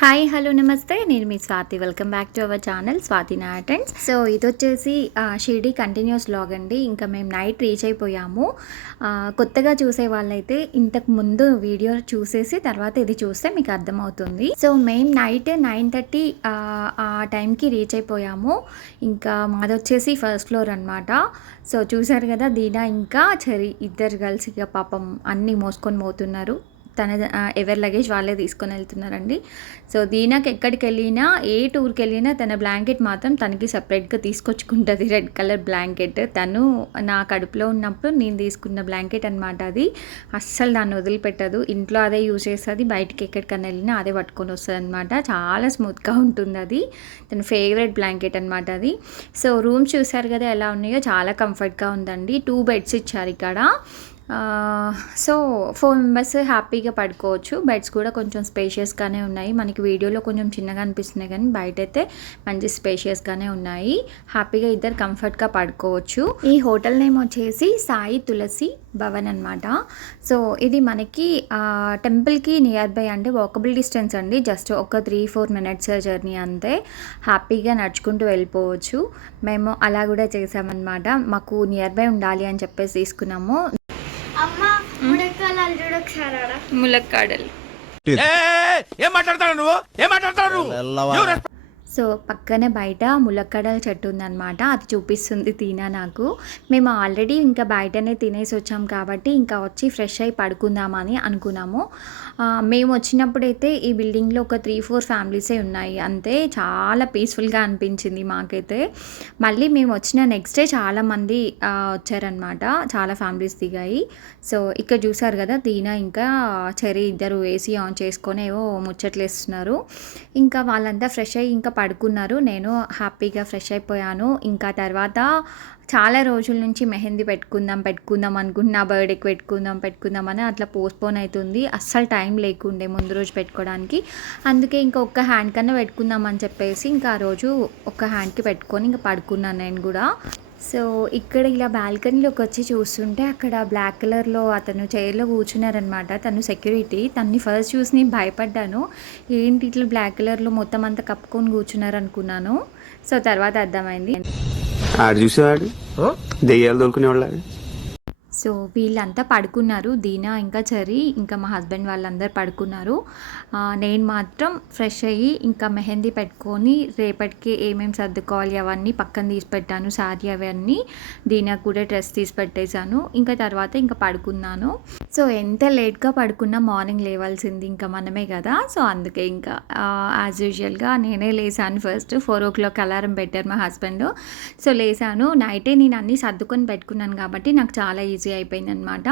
Hi hello నమస్తే నేను మీ Swathi. Welcome back to our channel Swathi నాటెంట్స్ so ఇది వచ్చేసి షిరిడి కంటిన్యూస్ లాగ్ అండి. ఇంకా మేము నైట్ రీచ్ అయిపోయాము. కొత్తగా చూసే వాళ్ళైతే ఇంతకు ముందు వీడియో చూసేసి తర్వాత ఇది చూస్తే మీకు అర్థమవుతుంది. సో మేము నైట్ నైన్ థర్టీ ఆ టైంకి రీచ్ అయిపోయాము. ఇంకా మాది వచ్చేసి ఫస్ట్ ఫ్లోర్ అనమాట సో చూసారు కదా దీనా ఇంకా చెరి ఇద్దరు కలిసి ఇక పాపం అన్నీ మోసుకొని పోతున్నారు. తన ఎవరి లగేజ్ వాళ్ళే తీసుకొని వెళ్తున్నారండి. సో దీనాకి ఎక్కడికి వెళ్ళినా ఏ టూర్కి వెళ్ళినా తన బ్లాంకెట్ మాత్రం తనకి సపరేట్గా తీసుకొచ్చుకుంటుంది. రెడ్ కలర్ బ్లాంకెట్ తను నా కడుపులో ఉన్నప్పుడు నేను తీసుకున్న బ్లాంకెట్ అనమాట అది. అస్సలు దాన్ని వదిలిపెట్టదు. ఇంట్లో అదే యూజ్ చేస్తుంది. బయటికి ఎక్కడికన్నా వెళ్ళినా అదే పట్టుకొని వస్తుంది అనమాట చాలా స్మూత్గా ఉంటుంది అది. తన ఫేవరెట్ బ్లాంకెట్ అనమాట అది. సో రూమ్స్ చూసారు కదా ఎలా ఉన్నాయో? చాలా కంఫర్ట్గా ఉందండి. టూ బెడ్స్ ఇచ్చారు ఇక్కడ. సో ఫోర్ మెంబర్స్ హ్యాపీగా పడుకోవచ్చు. బెడ్స్ కూడా కొంచెం స్పేషియస్గానే ఉన్నాయి. మనకి వీడియోలో కొంచెం చిన్నగా అనిపిస్తున్నాయి కానీ బయట అయితే మంచి స్పేషియస్గానే ఉన్నాయి. హ్యాపీగా ఇద్దరు కంఫర్ట్గా పడుకోవచ్చు. ఈ హోటల్ నేమ్ వచ్చేసి సాయి తులసి భవన్ అనమాట సో ఇది మనకి టెంపుల్కి నియర్ బై అంటే వాకబుల్ డిస్టెన్స్ అండి. జస్ట్ ఒక త్రీ ఫోర్ మినిట్స్ జర్నీ అంతే. హ్యాపీగా నడుచుకుంటూ వెళ్ళిపోవచ్చు. మేము అలా కూడా చేసామన్నమాట. మాకు నియర్ బై ఉండాలి అని చెప్పేసి తీసుకున్నాము. ములక్కాడలు. ఏం మాట్లాడతాడు నువ్వు? ఏం మాట్లాడతాడు నువ్వు? సో పక్కనే బయట ములక్కడల చెట్టు ఉందన్నమాట. అది చూపిస్తుంది తీనా నాకు. మేము ఆల్రెడీ ఇంకా బయటనే తినేసి వచ్చాం కాబట్టి ఇంకా వచ్చి ఫ్రెష్ అయి పడుకుందామని అనుకున్నాము. మేము వచ్చినప్పుడైతే ఈ బిల్డింగ్లో ఒక త్రీ ఫోర్ ఫ్యామిలీసే ఉన్నాయి. అంతే చాలా పీస్ఫుల్గా అనిపించింది మాకైతే. మళ్ళీ మేము వచ్చిన నెక్స్ట్ డే చాలామంది వచ్చారనమాట చాలా ఫ్యామిలీస్ దిగాయి. సో ఇక్కడ చూసారు కదా తీనా ఇంకా చెరీ ఇద్దరు ఏసీ ఆన్ చేసుకొని ఏవో ముచ్చట్లు వేస్తున్నారు ఇంకా వాళ్ళంతా ఫ్రెష్ అయ్యి ఇంకా పడుకున్నారు. నేను హ్యాపీగా ఫ్రెష్ అయిపోయాను. ఇంకా తర్వాత చాలా రోజుల నుంచి మెహందీ పెట్టుకుందాం పెట్టుకుందాం అనుకుంటున్నా బర్త్డేకి పెట్టుకుందాం పెట్టుకుందాం అని అట్లా పోస్ట్పోన్ అవుతుంది అస్సలు టైం లేకుండే ముందు రోజు పెట్టుకోవడానికి అందుకే ఇంకా ఒక్క హ్యాండ్ కన్నా పెట్టుకుందాం అని చెప్పేసి ఇంకా ఆ రోజు ఒక హ్యాండ్కి పెట్టుకొని ఇంకా పడుకున్నాను నేను కూడా. సో ఇక్కడ ఇలా బాల్కనీలోకి వచ్చి చూస్తుంటే అక్కడ బ్లాక్ కలర్లో అతను చైర్లో కూర్చున్నారనమాట తను సెక్యూరిటీ. తన్ని ఫస్ట్ చూసి నేను భయపడ్డాను. ఏంటి ఇట్లా బ్లాక్ కలర్లో మొత్తం అంతా కప్పుకొని కూర్చున్నారు అనుకున్నాను సో తర్వాత అర్థమైంది. దెయ్యాలు దొరుకునేవాళ్ళ సో వీళ్ళంతా పడుకున్నారు. దీనా ఇంకా చరి ఇంకా మా హస్బెండ్ వాళ్ళందరూ పడుకున్నారు. నేను మాత్రం ఫ్రెష్ అయ్యి ఇంకా మెహందీ పెట్టుకొని రేపటికి ఏమేమి సర్దుకోవాలి అవన్నీ పక్కన తీసి పెట్టాను. సారీ అవన్నీ దీనా కూడా డ్రెస్ తీసి పెట్టేశాను. ఇంకా తర్వాత ఇంకా పడుకున్నాను. సో ఎంత లేట్గా పడుకున్నా మార్నింగ్ లేవాల్సింది ఇంకా మనమే కదా. సో అందుకే ఇంకా యాజ్ యూజువల్గా నేనే లేసాను first. Four o'clock alarm పెట్టారు మా హస్బెండ్. సో లేసాను. నైటే నేను అన్నీ సర్దుకొని పెట్టుకున్నాను కాబట్టి నాకు చాలా ఈజీ అయిపోయింది అయిపోయిందనమాట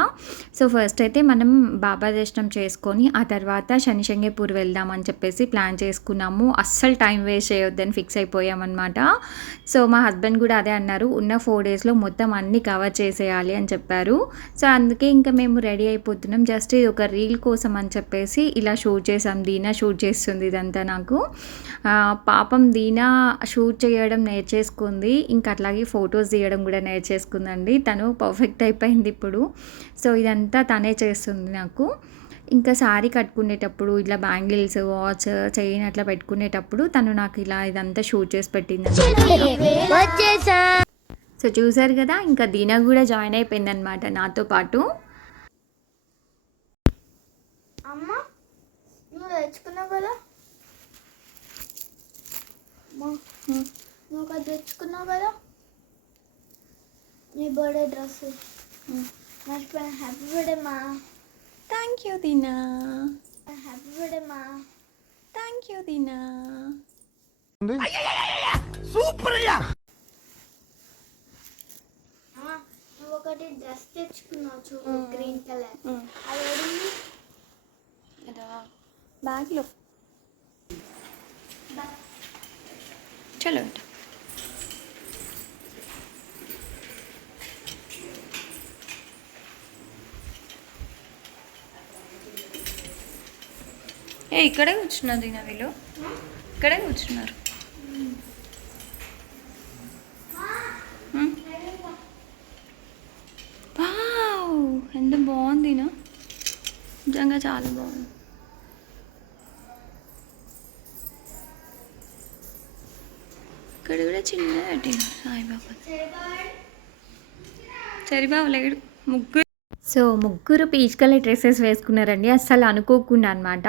సో ఫస్ట్ అయితే మనం బాబా దర్శనం చేసుకొని ఆ తర్వాత శనిశంగేపూర్ వెళ్దామని చెప్పేసి ప్లాన్ చేసుకున్నాము. అస్సలు టైం వేస్ట్ చేయొద్దని ఫిక్స్ అయిపోయామన్నమాట. సో మా హస్బెండ్ కూడా అదే అన్నారు ఉన్న ఫోర్ డేస్లో మొత్తం అన్నీ కవర్ చేసేయాలి అని చెప్పారు. సో అందుకే ఇంకా మేము రెడీ అయిపోతున్నాం. జస్ట్ ఇది ఒక రీల్ కోసం అని చెప్పేసి ఇలా షూట్ చేసాం. దీనా షూట్ చేస్తుంది ఇదంతా నాకు. పాపం దీనా షూట్ చేయడం నేర్చేసుకుంది. ఇంకా అట్లాగే ఫొటోస్ తీయడం కూడా నేర్చేసుకుందండి. తను పర్ఫెక్ట్ అయిపోయింది. ఇప్పుడు. సో ఇదంతా తనే చేస్తుంది నాకు. ఇంకా శారీ కట్టుకునేటప్పుడు ఇట్లా బ్యాంగిల్స్ వాచ్ చైన్ అట్లా పెట్టుకునేటప్పుడు తను నాకు ఇలా ఇదంతా షూట్ చేసి పెట్టింది సో చూసారు కదా ఇంకా దీనా కూడా జాయిన్ అయిపోయింది అనమాట నాతో పాటు. అమ్మ నువ్వు తెచ్చుకున్నావు కదా? నువ్వు తెచ్చుకున్నావు కదా? నీ బర్త్డే డ్రెస్ మర్చిపోయిన హ్యాపీ బర్త్డే మా thank you Deena happy birthday మా థ్యాంక్ యూ దీనా సూపర్ అయ్యా ఒకటి డ్రెస్ తెచ్చుకున్నావు చూడు గ్రీన్ కలర్ అది? బ్యాగ్లో చలో ఏ ఇక్కడే కూర్చున్నది నా వీళ్ళు ఇక్కడే కూర్చున్నారు. ఎంత బాగుంది నా నిజంగా చాలా బాగుంది. ఇక్కడ కూడా చిన్నది బాబా సాయిబాబా. సరిబాబు లేడు. ముగ్గురు సో ముగ్గురు పీచ్ కలర్ డ్రెస్సెస్ వేసుకున్నారండి అస్సలు అనుకోకుండా అనమాట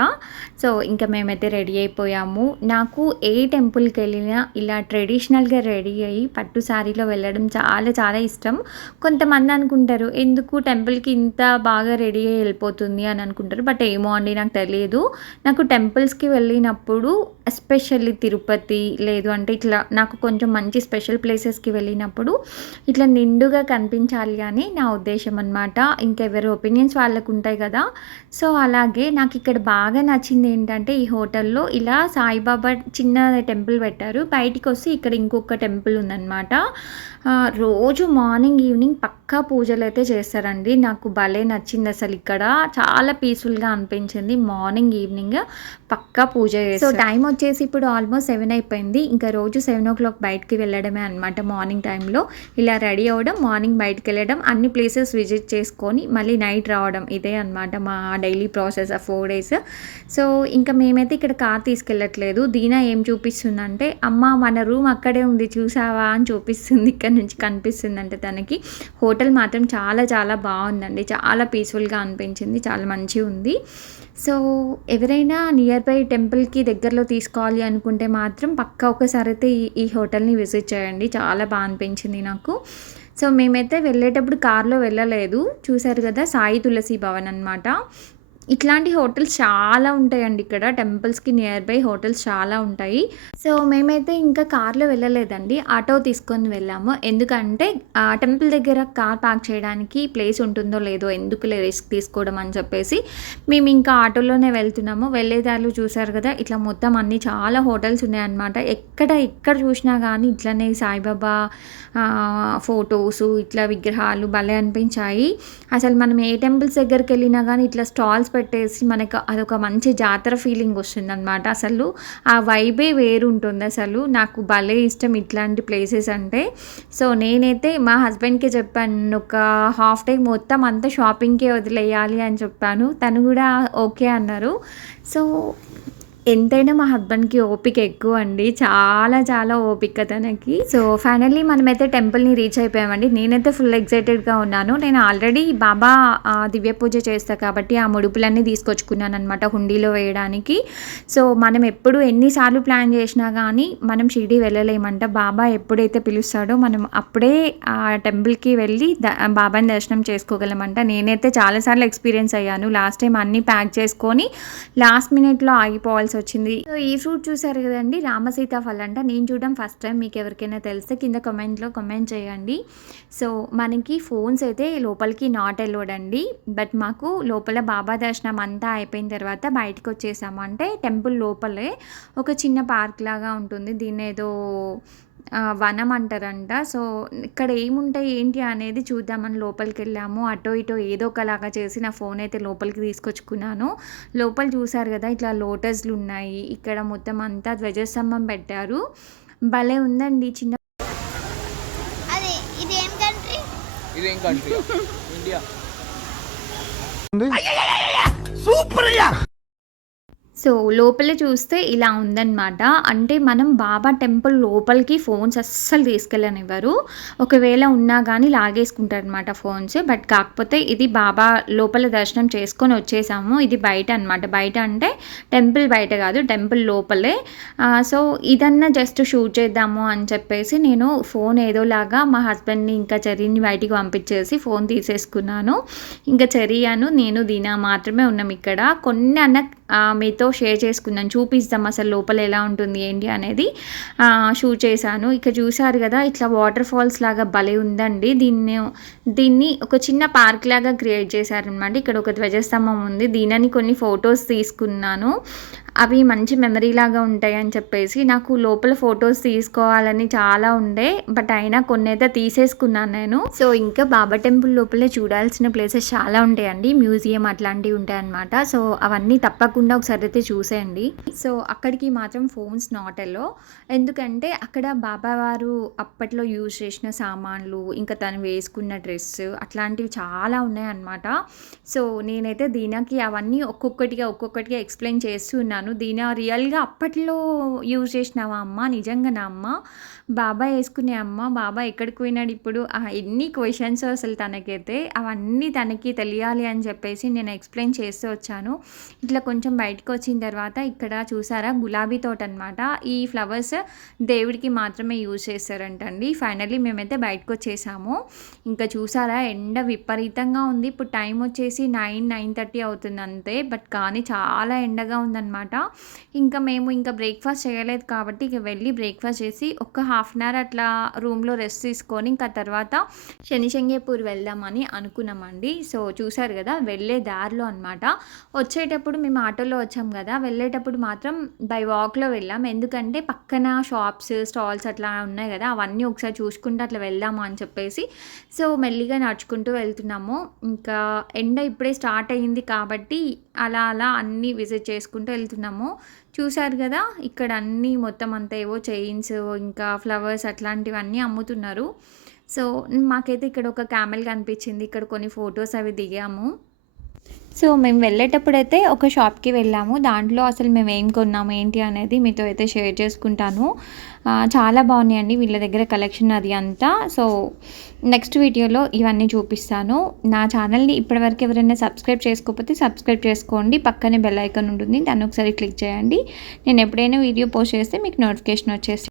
సో ఇంకా మేమైతే రెడీ అయిపోయాము. నాకు ఏ టెంపుల్కి వెళ్ళినా ఇలా ట్రెడిషనల్గా రెడీ అయ్యి పట్టు శారీలో వెళ్ళడం చాలా చాలా ఇష్టం. కొంతమంది అనుకుంటారు ఎందుకు టెంపుల్కి ఇంత బాగా రెడీ అయ్యి వెళ్ళిపోతుంది అని అనుకుంటారు బట్ ఏమో అండి నాకు తెలియదు. నాకు టెంపుల్స్కి వెళ్ళినప్పుడు ఎస్పెషల్లీ తిరుపతి లేదు అంటే ఇట్లా నాకు కొంచెం మంచి స్పెషల్ ప్లేసెస్కి వెళ్ళినప్పుడు ఇట్లా నిండుగా కనిపించాలి అని నా ఉద్దేశం అనమాట ఇంకెవరి ఒపీనియన్స్ వాళ్ళకు ఉంటాయి కదా. సో అలాగే నాకు ఇక్కడ బాగా నచ్చింది ఏంటంటే ఈ హోటల్లో ఇలా సాయిబాబా చిన్న టెంపుల్ పెట్టారు. బయటికి వస్తే ఇక్కడ ఇంకొక టెంపుల్ ఉందన్నమాట. రోజు మార్నింగ్ ఈవినింగ్ పక్క పూజలు అయితే చేస్తారండి. నాకు భలే నచ్చింది అసలు ఇక్కడ. చాలా పీస్ఫుల్గా అనిపించింది. మార్నింగ్ ఈవినింగ్ పక్కా పూజ సో టైం వచ్చేసి ఇప్పుడు ఆల్మోస్ట్ సెవెన్ అయిపోయింది. ఇంకా రోజు సెవెన్ ఓ క్లాక్ బయటికి వెళ్ళడమే అనమాట మార్నింగ్ టైంలో ఇలా రెడీ అవ్వడం మార్నింగ్ బయటికి వెళ్ళడం అన్ని ప్లేసెస్ విజిట్ చేసుకొని మళ్ళీ నైట్ రావడం ఇదే అనమాట మా డైలీ ప్రాసెస్ ఆ ఫోర్ డేస్. సో ఇంకా మేమైతే ఇక్కడ కార్ తీసుకెళ్ళట్లేదు. దీనా ఏం చూపిస్తుందంటే అమ్మ మన రూమ్ అక్కడే ఉంది. చూసావా? అని చూపిస్తుంది. ఇక్కడ నుంచి కనిపిస్తుంది అంటే తనకి. హోటల్ హోటల్ మాత్రం చాలా చాలా బాగుందండి. చాలా పీస్ఫుల్గా అనిపించింది. చాలా మంచిగా ఉంది. సో ఎవరైనా నియర్ బై టెంపుల్కి దగ్గరలో తీసుకోవాలి అనుకుంటే మాత్రం పక్క ఒకసారి అయితే ఈ ఈ హోటల్ని విజిట్ చేయండి. చాలా బాగా అనిపించింది నాకు. సో మేమైతే వెళ్ళేటప్పుడు కార్లో వెళ్ళలేదు. చూశారు కదా సాయి తులసి భవన్ అనమాట ఇట్లాంటి హోటల్స్ చాలా ఉంటాయండి ఇక్కడ. టెంపుల్స్కి నియర్ బై హోటల్స్ చాలా ఉంటాయి. సో మేమైతే ఇంకా కార్లో వెళ్ళలేదండి. ఆటో తీసుకొని వెళ్ళాము. ఎందుకంటే ఆ టెంపుల్ దగ్గర కార్ పార్క్ చేయడానికి ప్లేస్ ఉంటుందో లేదో ఎందుకు రిస్క్ తీసుకోవడం అని చెప్పేసి మేము ఇంకా ఆటోలోనే వెళ్తున్నాము. వెళ్ళేదారులు చూసారు కదా ఇట్లా మొత్తం అన్ని చాలా హోటల్స్ ఉన్నాయన్నమాట. ఎక్కడ ఎక్కడ చూసినా కానీ ఇట్లనే సాయిబాబా ఫొటోస్ ఇట్లా విగ్రహాలు భలే అనిపించాయి. అసలు మనం ఏ టెంపుల్స్ దగ్గరికి వెళ్ళినా కానీ ఇట్లా స్టాల్స్ పెట్టేసి మనకు అదొక మంచి జాతర ఫీలింగ్ వస్తుంది అనమాట అసలు ఆ వైబే వేరు ఉంటుంది అసలు. నాకు భలే ఇష్టం ఇట్లాంటి ప్లేసెస్ అంటే. సో నేనైతే మా హస్బెండ్కి చెప్పాను ఒక హాఫ్ డే మొత్తం అంతా షాపింగ్కే వదిలేయాలి అని చెప్పాను. తను కూడా ఓకే అన్నారు. సో ఎంతైనా మా హస్బెండ్కి ఓపిక ఎక్కువ అండి. చాలా చాలా ఓపిక తనకి. సో ఫైనల్లీ మనమైతే టెంపుల్ని రీచ్ అయిపోయామండి. నేనైతే ఫుల్ ఎక్సైటెడ్గా ఉన్నాను. నేను ఆల్రెడీ బాబా ఆ, దివ్య పూజ చేస్తా కాబట్టి ఆ ముడుపులన్నీ తీసుకొచ్చుకున్నాను అనమాట హుండీలో వేయడానికి. సో మనం ఎప్పుడు ఎన్నిసార్లు ప్లాన్ చేసినా కానీ మనం షిరిడి వెళ్ళలేమంట. బాబా ఎప్పుడైతే పిలుస్తాడో మనం అప్పుడే ఆ టెంపుల్కి వెళ్ళి ద బాబాని దర్శనం చేసుకోగలమంట. నేనైతే చాలాసార్లు ఎక్స్పీరియన్స్ అయ్యాను. లాస్ట్ టైం అన్నీ ప్యాక్ చేసుకొని లాస్ట్ మినిట్లో ఆగిపోవాల్సి వచ్చింది. సో ఈ ఫ్రూట్ చూసారు కదండి రామసీత ఫల్ అంట నేను చూడడం ఫస్ట్ టైం మీకు ఎవరికైనా తెలిస్తే కింద కమెంట్లో కమెంట్ చేయండి. సో మనకి ఫోన్స్ అయితే లోపలికి నాట్ అలౌడ్ అండి. బట్ మాకు లోపల బాబా దర్శనం అంతా అయిపోయిన తర్వాత బయటకు వచ్చేసాము. అంటే టెంపుల్ లోపలే ఒక చిన్న పార్క్ లాగా ఉంటుంది. దీన్ని ఏదో వనం అంటారంట. సో ఇక్కడ ఏముంటాయి ఏంటి అనేది చూద్దామని లోపలికి వెళ్ళాము అటో ఇటో ఏదో ఒకలాగా చేసి నా ఫోన్ అయితే లోపలికి తీసుకొచ్చుకున్నాను. లోపల చూసారు కదా ఇట్లా లోటస్లు ఉన్నాయి. ఇక్కడ మొత్తం అంతా ధ్వజస్తంభం పెట్టారు. భలే ఉందండి చిన్న అది ఇది ఏం కంట్రీ ఇదేం కంట్రీ ఇండియా సూపర్ అయ్యా! సో లోపల చూస్తే ఇలా ఉందన్నమాట. అంటే మనం బాబా టెంపుల్ లోపలికి ఫోన్స్ అస్సలు తీసుకెళ్ళనివ్వరు. ఒకవేళ ఉన్నా కానీ లాగేసుకుంటారనమాట ఫోన్స్. బట్ కాకపోతే ఇది బాబా లోపల దర్శనం చేసుకొని వచ్చేసాము. ఇది బయట అనమాట బయట అంటే టెంపుల్ బయట కాదు టెంపుల్ లోపలే. సో ఇదన్నా జస్ట్ షూట్ చేద్దాము అని చెప్పేసి నేను ఫోన్ ఏదోలాగా మా హస్బెండ్ని ఇంకా చెర్రీని బయటికి పంపించేసి ఫోన్ తీసేసుకున్నాను. ఇంకా చర్యను నేను దీనా మాత్రమే ఉన్నాం ఇక్కడ. కొన్ని అన్న మీతో షేర్ చేసుకున్నాను. చూపిస్తాం అసలు లోపల ఎలా ఉంటుంది ఏంటి అనేది షూట్ చేశాను. ఇక చూసారు కదా ఇట్లా వాటర్ ఫాల్స్ లాగా భలే ఉందండి. దీన్ని దీన్ని ఒక చిన్న పార్క్ లాగా క్రియేట్ చేశారనమాట. ఇక్కడ ఒక ధ్వజస్తంభం ఉంది. దీనిని కొన్ని ఫొటోస్ తీసుకున్నాను. అవి మంచి మెమరీ లాగా ఉంటాయి అని చెప్పేసి నాకు లోపల ఫొటోస్ తీసుకోవాలని చాలా ఉండే బట్ అయినా కొన్ని అయితే తీసేసుకున్నాను నేను. సో ఇంకా బాబా టెంపుల్ లోపలే చూడాల్సిన ప్లేసెస్ చాలా ఉంటాయండి. మ్యూజియం అట్లాంటివి ఉంటాయన్నమాట. సో అవన్నీ తప్పకుండా తప్పకుండా ఒకసారి అయితే చూసేయండి. సో అక్కడికి మాత్రం ఫోన్స్ నాట్ ఎల్లో ఎందుకంటే అక్కడ బాబా వారు అప్పట్లో యూజ్ చేసిన సామాన్లు ఇంకా తను వేసుకున్న డ్రెస్ అట్లాంటివి చాలా ఉన్నాయన్నమాట. సో నేనైతే దీనాకి అవన్నీ ఒక్కొక్కటిగా ఒక్కొక్కటిగా ఎక్స్ప్లెయిన్ చేస్తున్నాను దీనా రియల్గా అప్పట్లో యూజ్ చేసినావా అమ్మ నిజంగా నా అమ్మ. బాబాయ్ వేసుకునే అమ్మ బాబాయ్ ఎక్కడికి పోయినాడు ఇప్పుడు? ఎన్ని క్వశ్చన్స్ అసలు తనకైతే అవన్నీ తనకి తెలియాలి అని చెప్పేసి నేను ఎక్స్ప్లెయిన్ చేస్తూ వచ్చాను. ఇట్లా కొంచెం బయటకు వచ్చిన తర్వాత ఇక్కడ చూసారా గులాబీ తోట అనమాట ఈ ఫ్లవర్స్ దేవుడికి మాత్రమే యూజ్ చేస్తారంటండి. ఫైనల్లీ మేమైతే బయటకు వచ్చేసాము. ఇంకా చూసారా ఎండ విపరీతంగా ఉంది. ఇప్పుడు టైం వచ్చేసి నైన్ నైన్ థర్టీ అవుతుంది అంతే. బట్ కానీ చాలా ఎండగా ఉందన్నమాట. ఇంకా మేము ఇంకా బ్రేక్ఫాస్ట్ చేయలేదు కాబట్టి ఇక వెళ్ళి బ్రేక్ఫాస్ట్ చేసి ఒక హాఫ్ అన్ అవర్ అట్లా రూమ్లో రెస్ట్ తీసుకొని ఇంకా తర్వాత శనిశంగేపూర్ వెళ్దామని అనుకున్నామండి. సో చూసారు కదా వెళ్ళే దారిలో అనమాట వచ్చేటప్పుడు మేము ఆటోలో వచ్చాం కదా వెళ్ళేటప్పుడు మాత్రం బై వాక్లో వెళ్ళాం. ఎందుకంటే పక్కన షాప్స్ స్టాల్స్ అట్లా ఉన్నాయి కదా అవన్నీ ఒకసారి చూసుకుంటూ అట్లా వెళ్దాము అని చెప్పేసి సో మెల్లిగా నడుచుకుంటూ వెళ్తున్నాము. ఇంకా ఎండ ఇప్పుడే స్టార్ట్ అయ్యింది కాబట్టి అలా అలా అన్నీ విజిట్ చేసుకుంటూ వెళ్తున్నాము. చూశారు కదా ఇక్కడ అన్నీ మొత్తం అంతా ఏవో చైన్స్ ఇంకా ఫ్లవర్స్ అట్లాంటివన్నీ అమ్ముతున్నారు. సో మాకైతే ఇక్కడ ఒక క్యామెల్ కనిపించింది. ఇక్కడ కొన్ని ఫొటోస్ అవి దిగాము. సో మేము వెళ్ళేటప్పుడైతే ఒక షాప్కి వెళ్ళాము. దాంట్లో అసలు మేము ఏం కొన్నాము ఏంటి అనేది మీతో అయితే షేర్ చేసుకుంటాను. చాలా బాగున్నాయండి వీళ్ళ దగ్గర కలెక్షన్ అది అంతా. సో నెక్స్ట్ వీడియోలో ఇవన్నీ చూపిస్తాను. నా ఛానల్ని ఇప్పటివరకు ఎవరైనా సబ్స్క్రైబ్ చేసుకోకపోతే సబ్స్క్రైబ్ చేసుకోండి. పక్కనే బెల్ ఐకాన్ ఉంటుంది. దాన్ని ఒకసారి క్లిక్ చేయండి. నేను ఎప్పుడైనా వీడియో పోస్ట్ చేస్తే మీకు నోటిఫికేషన్ వచ్చేసి